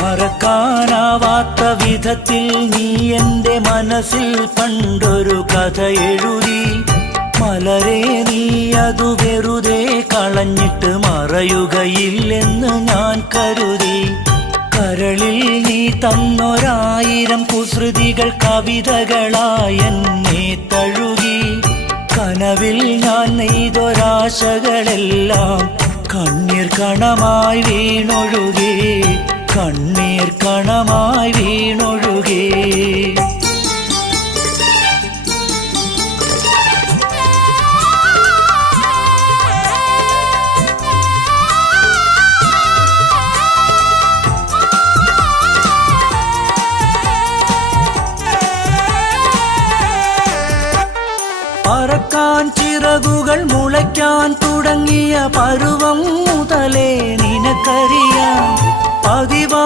മറക്കാനാവാത്ത വിധത്തിൽ നീ എന്റെ മനസ്സിൽ പണ്ടൊരു കഥ എഴുതി. മലരെ നീ അതു വെറുതെ കളഞ്ഞിട്ട് മറയുകയില്ലെന്ന് ഞാൻ കരുതി. കരളിൽ നീ തന്നൊരായിരം കുസൃതികൾ കവിതകളായി എന്നെ തഴുകി. കനവിൽ ഞാൻ നെയ്തൊരാശകളെല്ലാം കണ്ണീർ കണമായി വീണൊഴുകി, കണ്ണീർ കണമായി വീണൊഴുകി. പറക്കാൻ ചിറകുകൾ മുളയ്ക്കാൻ തുടങ്ങിയ പരുവം മുതലേ നിനക്കറിയാം. പതിവാ